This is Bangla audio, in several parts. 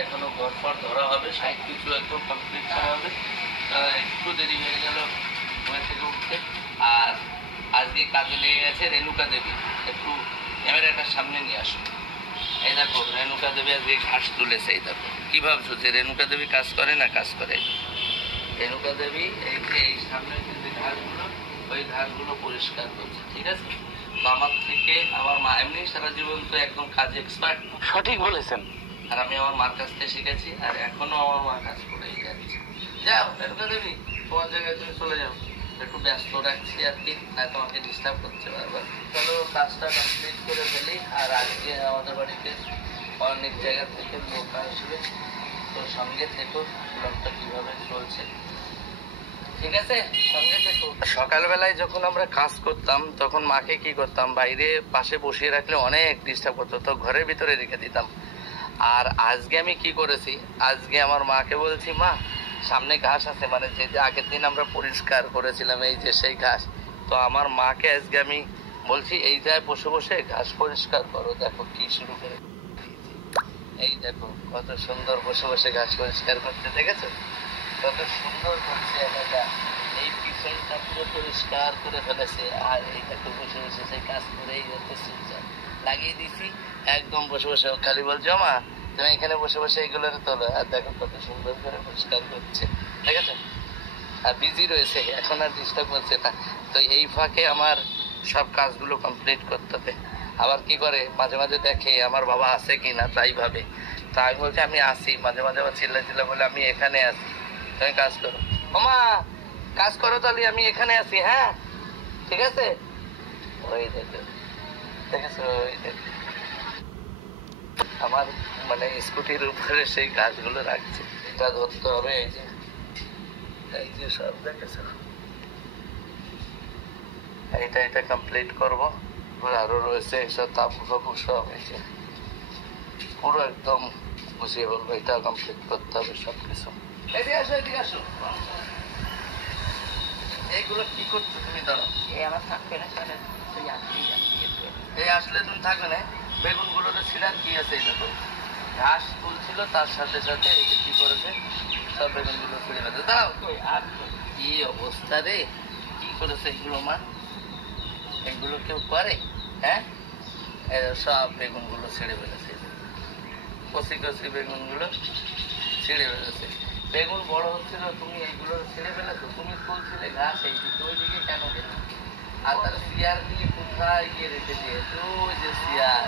এখনো ঘর পর ধরা হবে, সব কিছু একদম কমপ্লিট করা হবে। একটু দেরি হয়ে গেল ঘুম থেকে উঠতে। আর আজকে কাজে লেগে গেছে রেণুকা দেবী। একটু ক্যামেরাটার সামনে নিয়ে আসো। এই দেখো রেণুকা দেবী আজকে ঘাস তুলেছে। এই দেখো কি ভাবছো যে রেণুকা দেবী কাজ করে না? কাজ করে। রেণুকা দেবী এই যে এই সামনে যে ঘাসগুলো, ওই ঘাসগুলো পরিষ্কার করছে, ঠিক আছে? তো আমার থেকে আমার মা এমনি সারা জীবন তো একদম কাজে এক্সপার্ট। সঠিক বলেছেন। আর আমি আমার মার কাছ থেকে শিখেছি, আর এখনো আমার মা কাজ করেই যাচ্ছে। যাও রেণুকা দেবী, তোমার জায়গায় তুমি চলে যাও। একটু ব্যস্ত রাখছি আর কি, না তোমাকে ডিস্টার্ব করছে বারবার। চলো কাজটা কমপ্লিট করে ফেলি। আর আজকে আমাদের বাড়িতে অনেক জায়গা থেকে লোক আসবে, তো সঙ্গে থেকো, ব্লগটা কিভাবে চলছে, ঠিক আছে? সঙ্গে থেকো। সকালবেলায় যখন আমরা কাজ করতাম তখন মাকে কি করতাম, বাইরে পাশে বসিয়ে রাখলে অনেক ডিস্টার্ব করতো, তো ঘরের ভিতরে রেখে দিতাম। আর আজকে আমি কি করেছি, আজকে আমার মাকে বলছি, মা সামনে ঘাস আছে, মানে যে আগের দিন আমরা পরিষ্কার করেছিলাম এই যে সেই ঘাস, তো আমার মাকে আজকে আমি বলছি এই জায়গায় বসে বসে ঘাস পরিষ্কার করো। দেখো কি শুরু করে দিয়েছি। এই দেখো কত সুন্দর বসে বসে ঘাস পরিষ্কার করতে, দেখেছো কত সুন্দর করছে এলাকা। এই পিছনটা পুরো পরিষ্কার করে ফেলেছে। আর এই দেখো বসে বসে সেই কাজ করেই যাচ্ছে, সুইচার লাগিয়ে দিয়েছি একদম বসে বসে। খালি বলছো মা তুমি এখানে বসে বসে এগুলো তোলো, আর দেখো কত সুন্দর করে পরিষ্কার করছে, ঠিক আছে? আর বিজি রয়েছে, এখন আর ডিস্টার্ব করছে না। তো এই ফাঁকে আমার সব কাজগুলো কমপ্লিট করতে হবে। আবার কি করে মাঝে মাঝে দেখে আমার বাবা আছে কিনা, তাই ভাবে। তা আমি বলছি আমি আসি, মাঝে মাঝে আবার চিল্লা বলে আমি এখানে আসি, তুমি কাজ করো। ওমা কাজ করো তাহলে, আমি এখানে আসি, হ্যাঁ ঠিক আছে? ওই দেখো, দেখেছো? ওই দেখো আমার মানে স্কুটির উপরে সেই গাছগুলো রাখছে। এটা ধরতে হবে, এই যে সব দেখেছো, এটা কমপ্লিট করবো। আরো রয়েছে এইসব তাবু ফাবু সব, এই যে পুরো একদম বুঝিয়ে বলবো, এটা কমপ্লিট করতে হবে সবকিছু। এদিকে আসো, এদিকে আসো। এইগুলো কি করছো তুমি? দাঁড়াও, আমার থাকবে না, এই আসলে তুমি থাকবে না। বেগুন গুলোতে ছিঁড়ার কি আছে? এই দেখো ঘাস তুলছিল, তার সাথে সাথে এই যে কি করেছে, সব বেগুন গুলো ছিঁড়ে ফেলেছে। দাও, আর কি অবস্থা রে, কি করেছে এগুলো মা? এগুলো কেউ করে? হ্যাঁ, সব বেগুন গুলো ছিঁড়ে ফেলেছে, কচি কচি বেগুন গুলো ছিঁড়ে ফেলেছে। বেগুন বড় হচ্ছিল, তুমি এইগুলো ছিঁড়ে ফেলেছো। তুমি তুলছিলে ঘাস এই দিকে, ওই দিকে কেন গেলে? আর তার শিয়ার নিয়ে কোথায় গিয়ে রেখে দিয়েছে? ওই যে শিয়ার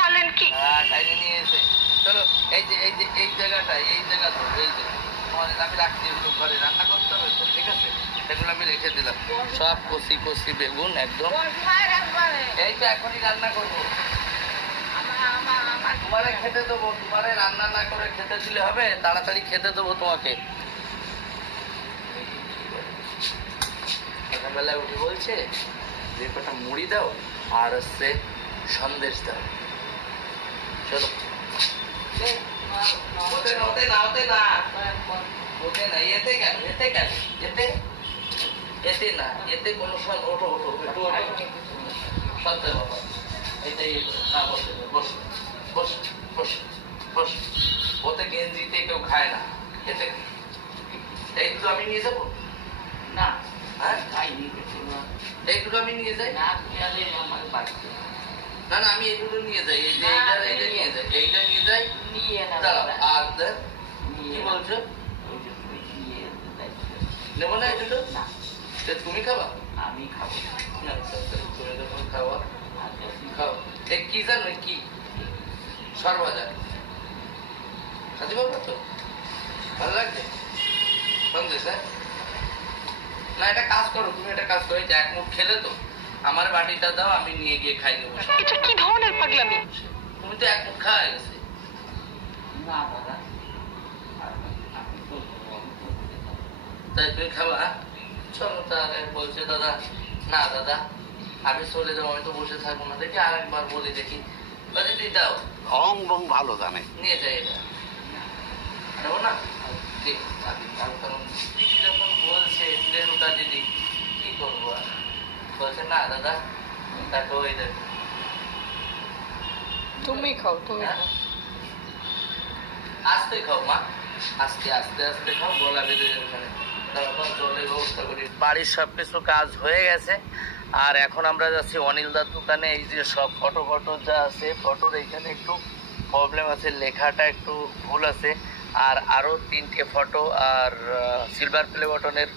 বলেন কি? টাইনে নিয়ে এসে। চলো এই যে এই জায়গাটা, এই জায়গা তো এই যে আমি রাখছি, এগুলো ঘরে রান্না করতে হবে তো, ঠিক আছে? এগুলো আমি রেখে দিলাম, সব কষি কষি বেগুন একদম। এই তো এখনই রান্না করবো, তোমারে খেতে দেবো। তোমারে রান্না না করে খেতে দিলে হবে? তাড়াতাড়ি খেতে দেবো তোমাকে। সকালবেলায় উঠে বলছে যে কটা মুড়ি দাও আর হচ্ছে সন্দেশ দাও। চলো এতে না, এতে কোনো সময় ওঠো ওঠো একটু সত্যি বাবা, এটাই না, বসে বস বস বস বস। ওতে গেঞ্জিতে কেউ খায় না, এতে এইগুলো আমি নিয়ে যাবো না। হ্যাঁ এইগুলো আমি নিয়ে যাই না, আমার বাড়িতে না না, আমি এগুলো নিয়ে যাই। এই যে এইটা নিয়ে যাই, এইটা নিয়ে যাই। আর কি বলছো? নেবো না এগুলো? না, তুমি খাবা? আমি খাবো না। তুমি যখন খাওয়া খাও। এই কি জানো কি সরবাজার খাতে পারবো তো? ভালো লাগছে সন্দেশ? হ্যাঁ না, এটা কাজ করো তুমি, এটা কাজ করো, এক মুখ খেলে তো আমার বাটিটা দাও, আমি নিয়ে গিয়ে খাই দেবো। এটা কি ধরনের পাগলামি? তুমি তো এক মুখ খাওয়া গেছে। না দাদা, তাই তুমি খাবা? চলো তাহলে। বলছে দাদা, না দাদা আমি চলে যাবো, আমি তো বসে থাকবো না। দেখি আর একবার বলি, দেখি দিদি দাও। রং বং ভালো জানে। নিয়ে যাই, এটা নেবো না। দিদি যখন বলছে রেণুকা দিদি, কি করবো আর? বলছে না দাদা, দেখো ওই দেখো। তুমি খাও, তুমি হ্যাঁ? আস্তে খাও মা, আস্তে আস্তে আস্তে খাও, গলা বেঁধে যাবে ওখানে। তারপর জলের ব্যবস্থা করি। বাড়ির সবকিছু কাজ হয়ে গেছে, আর এখন আমরা যাচ্ছি অনিলদার দোকানে। এই যে সব ফটো ফটো যা আছে, ফটোর এইখানে একটু প্রবলেম আছে, লেখাটা একটু ভুল আছে। আর আরও 3টে ফটো আর সিলভার প্লে বটনের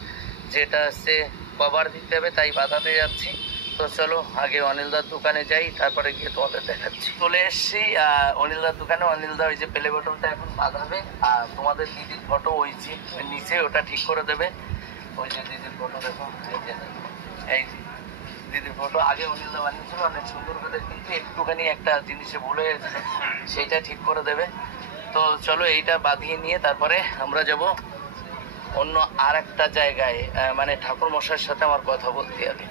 যেটা আছে কভার দিতে হবে, তাই বাঁধাতে যাচ্ছি। তো চলো আগে অনিলদার দোকানে যাই, তারপরে গিয়ে তোমাদের দেখাচ্ছি। চলে এসছি অনিলদার দোকানে। অনিলদা ওই যে প্লে বটনটা এখন বাঁধাবে, আর তোমাদের দিদির ফটো ওই যে নিচে ওটা ঠিক করে দেবে। ওই যে দিদির ফটো দেখো, এই যে দিদির ফটো আগে অনিলদা বানিয়েছিল অনেক সুন্দর করে, কিন্তু একটুখানি একটা জিনিসে ভুল হয়ে গেছে, সেইটা ঠিক করে দেবে। তো চলো এইটা বাঁধিয়ে নিয়ে তারপরে আমরা যাব অন্য আর একটা জায়গায়, মানে ঠাকুর মশাইয়ের সাথে আমার কথা বলতে হবে।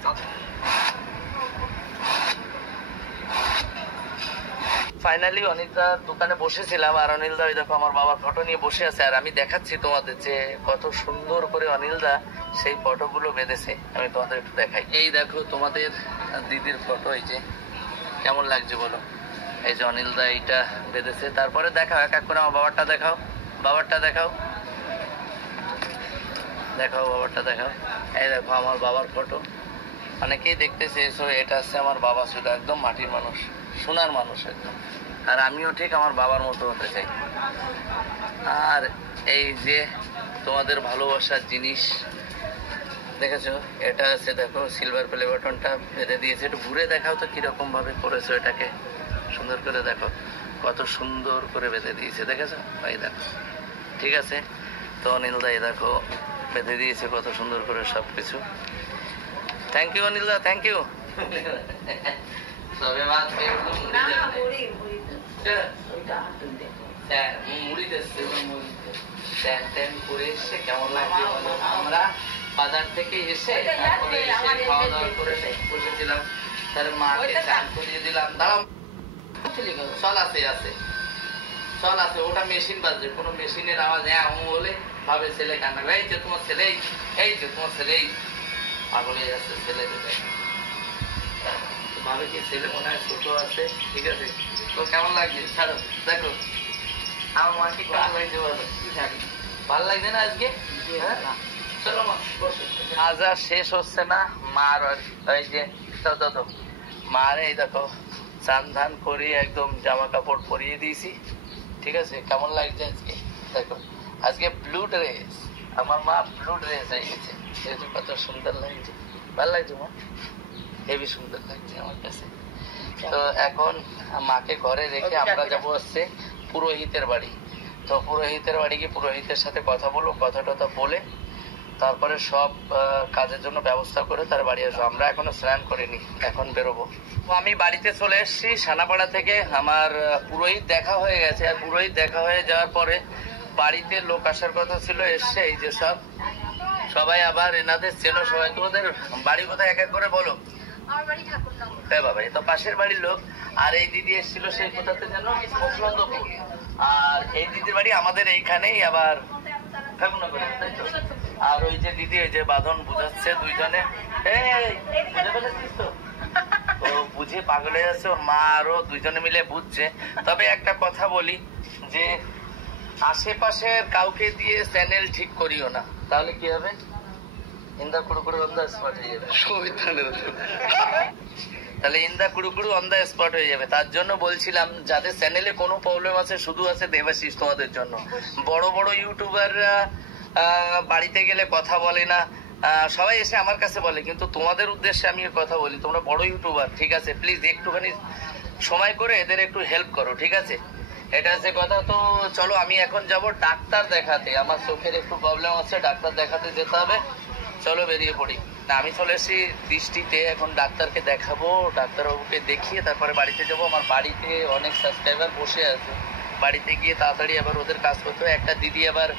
ফাইনালি অনিলদার দোকানে বসেছিলাম, আর অনিলদা ওই দেখো আমার বাবার ফটো নিয়ে বসে আছে। আর আমি দেখাচ্ছি তোমাদের যে কত সুন্দর করে অনিলদা সেই ফটোগুলো বেঁধেছে। আমি তোমাদের একটু দেখাই। এই দেখো তোমাদের দিদির ফটো, এই যে কেমন লাগছে বলো। এই যে অনিলদা এইটা বেঁধেছে। তারপরে দেখাও এক এক করে, আমার বাবারটা দেখাও, বাবারটা দেখাও, দেখাও বাবারটা দেখাও। এই দেখো আমার বাবার ফটো। অনেকেই দেখতেছে এসো, এটা হচ্ছে আমার বাবা, ছিল একদম মাটির মানুষ, সোনার মানুষ একদম। আর আমিও ঠিক আমার বাবার মতো হতে চাই। আর এই যে তোমাদের ভালোবাসার জিনিস দেখেছো, এটা আছে দেখো সিলভার প্লে বাটনটা বেঁধে দিয়েছে। একটু ঘুরে দেখাও তো কিরকম ভাবে করেছো এটাকে, সুন্দর করে দেখো কত সুন্দর করে বেঁধে দিয়েছে, দেখেছো? এই দেখো, ঠিক আছে। তো অনিলদা এই দেখো বেঁধে দিয়েছে কত সুন্দর করে সবকিছু। থ্যাংক ইউ অনিলদা, থ্যাংক ইউ। সবে বাদ মুড়ি দিচ্ছে, ট্যান ট্যান করে এসছে, কেমন লাগছে বলো। আমরা বাজার থেকে এসে তারপরে এসে খাওয়া দাওয়া করে বসেছিলাম, তার মাকে চান করিয়ে দিলাম। দাঁড়াও, চল আছে আছে চল আছে, ওটা মেশিন বাজছে, কোনো মেশিনের আওয়াজ হ্যাঁ হলে ভাবে ছেলে কান্না করে। এই যে তোমার ছেলে, এই যে তোমার ছেলে পাগল হয়ে যাচ্ছে, ছেলে ভাবে কি ছেলে মনে হয় ছোট আছে। ঠিক আছে, তো কেমন লাগছে ছাড়ো। দেখো আমার মাকে কেমন লাগছে বলো, ভালো লাগছে না আজকে? হ্যাঁ চলো মা বসো। আজ আর শেষ হচ্ছে না, মার ওই যে তো মার এই দেখো চান ধান করে একদম জামা কাপড় পরিয়ে দিয়েছি। ঠিক আছে, কেমন লাগছে আজকে? দেখো আজকে ব্লু ড্রেস, আমার মা ব্লু ড্রেস হয়ে গেছে, যেহেতু কত সুন্দর লাগছে। ভালো লাগছে মা, হেবি সুন্দর লাগছে আমার কাছে। তো এখন মাকে ঘরে রেখে আমরা যাবো হচ্ছে পুরোহিতের বাড়ি। তো পুরোহিতের বাড়ি গিয়ে পুরোহিতের সাথে কথা বলবো, কথা টথা বলে তারপরে সব কাজের জন্য ব্যবস্থা করে তার বাড়ি আসবো। আমরা এখনো স্নান করিনি, এখন বেরোবো। তো আমি বাড়িতে চলে এসেছি সানাপাড়া থেকে। আমার পুরোহিত দেখা হয়ে গেছে, আর পুরোহিত দেখা হয়ে যাওয়ার পরে বাড়িতে লোক আসার কথা ছিল, এসছে। এই যে সবাই আবার এনাদের চেনো সবাই। তোমাদের বাড়ি কোথায় এক এক করে বলো। আমার বাড়ি ঠাকুরগাঁও। হ্যাঁ বাবা, এ তো পাশের বাড়ির লোক। আর এই দিদি এসেছিল সেই কোথাতে যেন, মকরন্দপুর। আর এই দিদির বাড়ি আমাদের এইখানেই, আবার ঠাকুরনগরে, তাই তো। আর ওই যে দিদি ওই যে বাঁধন বুঝাচ্ছে দুইজনে, বুঝে ফেলেছিস তো? ও বুঝে পাগল হয়ে যাচ্ছে, ওর মা আরো দুইজনে মিলে বুঝছে। তবে একটা কথা বলি যে আশেপাশের কাউকে দিয়ে চ্যানেল ঠিক করিও না, তাহলে কি হবে? ইন্দা কুড়ুকুড়ু অন দা স্পট হয়ে যাবে, তাহলে ইন্দা কুড়ুকুড়ু অন দা স্পট হয়ে যাবে। তার জন্য বলছিলাম যাদের চ্যানেলে কোনো প্রবলেম আছে, শুধু আছে দেবাশিস তোমাদের জন্য। বড় বড় ইউটিউবাররা বাড়িতে গেলে কথা বলে না, সবাই এসে আমার কাছে বলে, কিন্তু তোমাদের উদ্দেশ্যে আমি কথা বলি, তোমরা বড় ইউটিউবার, ঠিক আছে, প্লিজ একটুখানি সময় করে এদের একটু হেল্প করো, ঠিক আছে? এটা হচ্ছে কথা। তো চলো আমি এখন যাব ডাক্তার দেখাতে, আমার চোখের একটু প্রবলেম আছে, ডাক্তার দেখাতে যেতে হবে। চলো বেরিয়ে পড়ি। না আমি চলে এসেছি দৃষ্টিতে, এখন ডাক্তারকে দেখাবো, ডাক্তারবাবুকে দেখিয়ে তারপরে বাড়িতে যাব। আমার বাড়িতে অনেক সাবস্ক্রাইবার বসে আছে, বাড়িতে গিয়ে তাড়াতাড়ি আবার ওদের কাজ করতে হবে। একটা দিদি আবার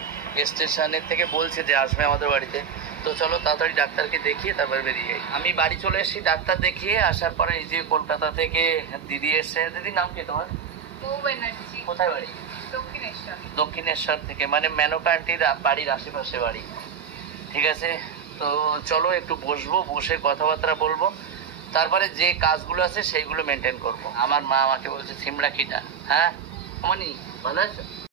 স্টেশনের থেকে বলছে যে আসবে আমাদের বাড়িতে। তো চলো তাড়াতাড়ি ডাক্তারকে দেখিয়ে তারপরে বেরিয়ে যাই। আমি বাড়ি চলে এসেছি ডাক্তার দেখিয়ে। আসার পরে এই যে কলকাতা থেকে দিদি এসছে। দিদির নাম কি তোমার? মৌ ব্যানার্জি। কোথায় বাড়ি? দক্ষিণেশ্বর। দক্ষিণেশ্বর থেকে, মানে মেনকা আন্টির বাড়ির আশেপাশে বাড়ি। ঠিক আছে, তো চলো একটু বসবো, বসে কথাবার্তা বলবো, তারপরে যে কাজগুলো আছে সেইগুলো মেনটেন করব। আমার মা আমাকে বলছে সিমড়া কিটা। হ্যাঁ অমনি ভালো আছে?